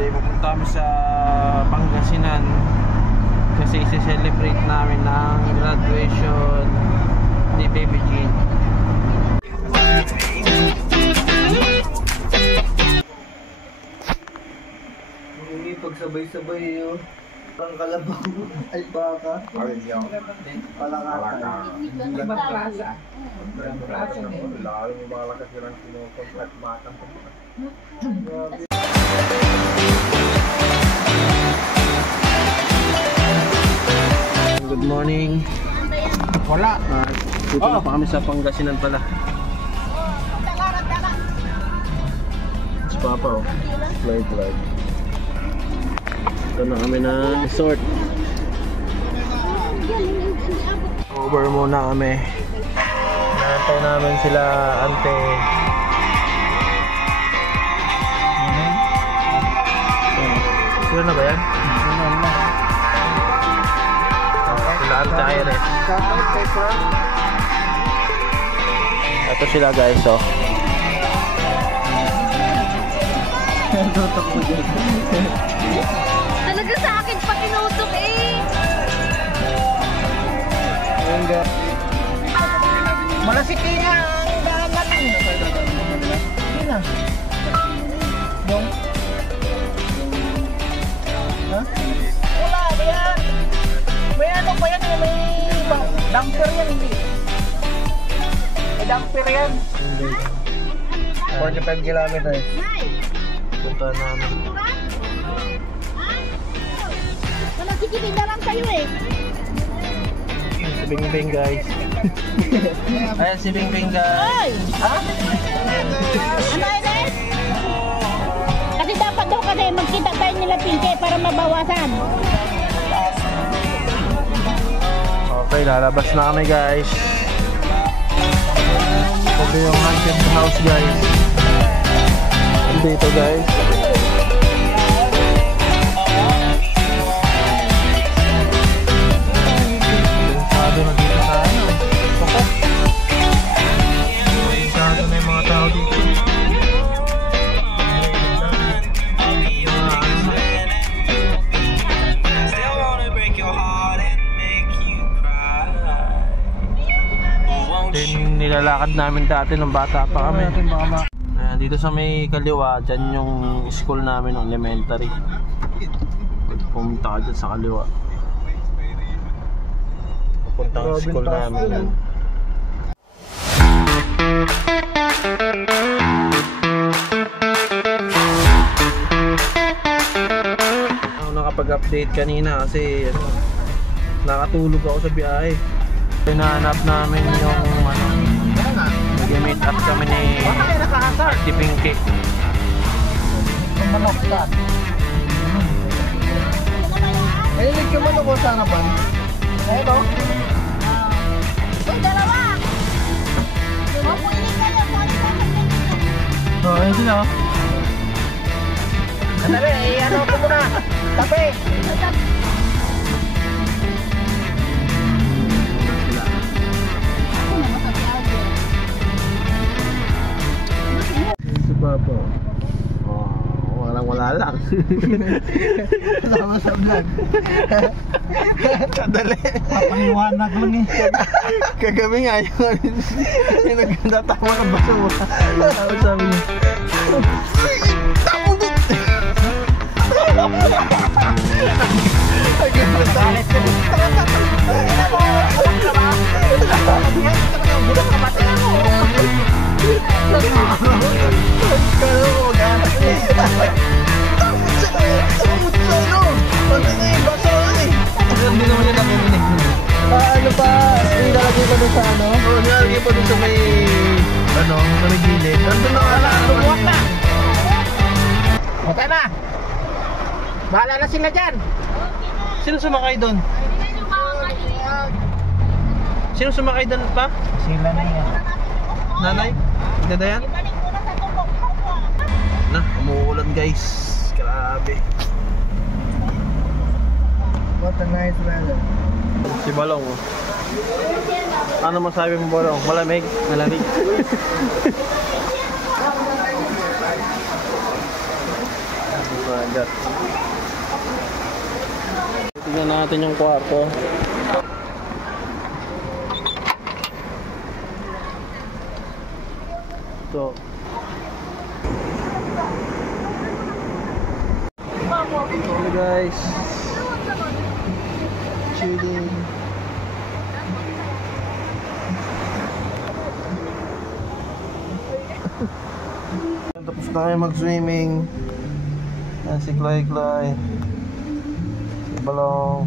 Bali, pupunta kami sa Pangasinan kasi isi-celebrate namin ang graduation ni Baby Jean. Hindi pagsabay-sabay yun. Parang kalabaw, alpaka, palangatan. Ibang plaza. Ibang plaza na yun. Lalo yung mga lakas nilang kinukontract matang. Good morning. Wala. Dito na pa kami sa Pangasinan pala. Si Papa, oh. Flight. Ito na kami ng resort. Over muna kami. Naantay namin sila ante. Sila na ba yan? Sila ante Iris. Ito sila guys, oh. Talaga sa akin pa kinutok eh. Malasiki nga ang daan natin. Hindi na. Dong. Ha? Wala, yan. May ano pa yan, may dumper yan, hindi. May dumper yan. 45 kilometers. Punta namin. Wala, sikitin na lang sa'yo eh. Si Bingbing guys. Ayan si Bingbing guys. Ay! Ha? Ano Ines? Kasi dapat daw kasi magkita tayo nila Pinky para mabawasan. Okay, lalabas na kami guys. Ito yung haunted house guys. Dito guys. Delikado na dito sa ano. Delikado na yung mga tao dito. Then nilalakad namin dati nung bata pa kami. Ayan, dito sa may kaliwa, dyan yung school namin ng elementary. Pumunta ka dyan sa kaliwa. Pupunta ang school namin. Ako nakapag-update kanina kasi ano, nakatulog ako sa biyahe. Hinahanap namin yung ano, mag-meet up kami ni Artie Pinky. Manok ka. Mahilig ka manok ko sa harapan. Ayaw ba? Yung dalawa! Mapunin ka lang kung ano sa akin. Oh, ayun sila. Andali, ano ko muna. Tabi. Si Papa. Oh, wala lang. Sama sa vlog. Kadali. Papaliwanag lang eh. Kagabi nga yung nagtatawa ng baso mo. Tapos sabi niya, tapo doon! Ay, ganda talit ko. Ano pa? Nilalagay ko doon sa ano? Oo, nilalagay pa doon sa may ano, sa may gilid. Nandun na wala, lumuwag na! Okay na! Bahala na sila dyan! Sino sumakay doon? Sino sumakay doon pa? Sila na yan. Nanay? Dadayan? Na, umuulan guys. Grabe. What a nice weather. Si Balong, oh. Ano masabi mo, Balong? Malamig? Malamig. dagat. Tignan natin yung kwarto. Ito. Hello guys. Chilling. Tapos na kayo mag-swimming. Yan si Clay. Si Balong.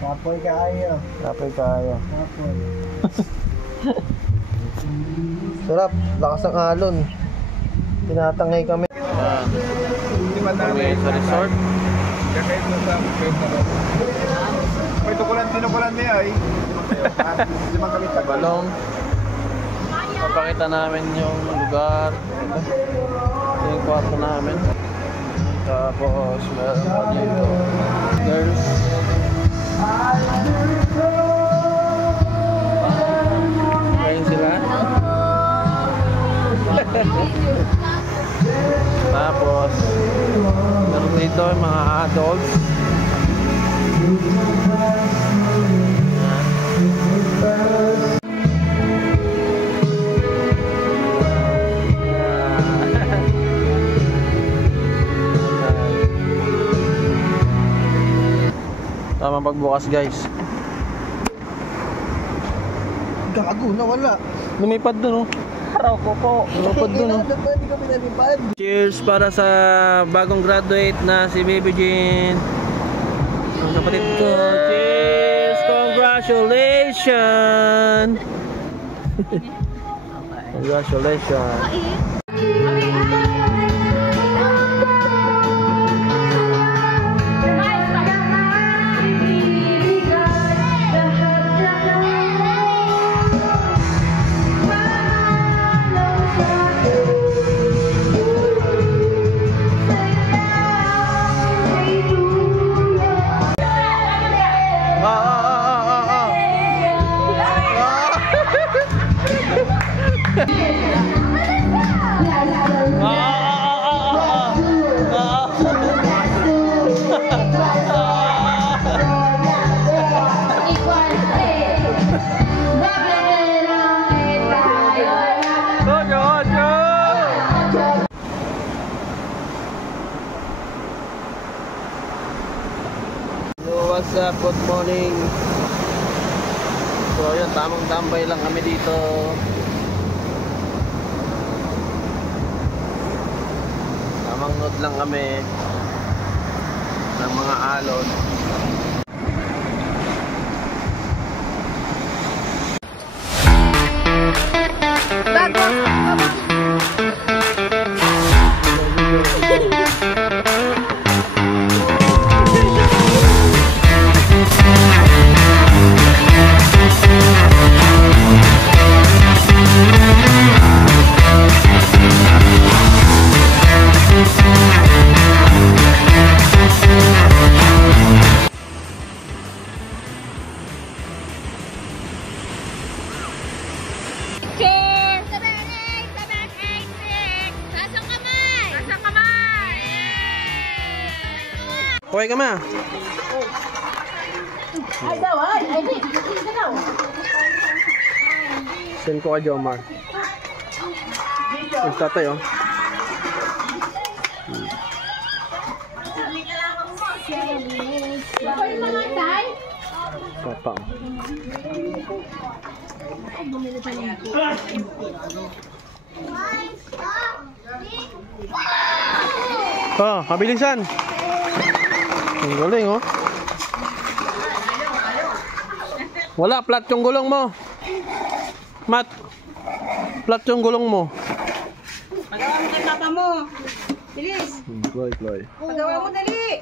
Kapoy kayo. Kapoy kayo. Kapoy. Sarap, lakas ng alon. Tinatangay kami. Yan. Kami sa resort. May tinukulan niya ay. Balong. Papakita namin yung lugar. Ito yung kwarto namin. Tapos meron pa dito girls. Ayun sila. Tapos meron dito yung mga adults. Tama pagbukas guys. Gago na wala. Lumipad dun oh. Araw ko po. Lumipad dun oh. Hindi kami nalipad. Cheers para sa bagong graduate na si Baby Jean. Ang kapatid ko. Cheers! Congratulations! Congratulations! What's up? Good morning. So yun, tamang tambay lang kami dito. Tamang nood lang kami ng mga alon. Cheers! 7, 8, 7, 8, 6. Tasang kamay! Tasang kamay! Okay ka ma? Ay daw, ay! Ay, di! Hindi daw! Send ko ka Jomar. Yung tatay oh. Ako yung mga tay? Papa. Oh, mabilisan. Ang galing oh. Wala, flat yung gulong mo. Mat, flat yung gulong mo. Pagawa mo kay papa mo. Bilis. Ploy. Pagawa mo dali.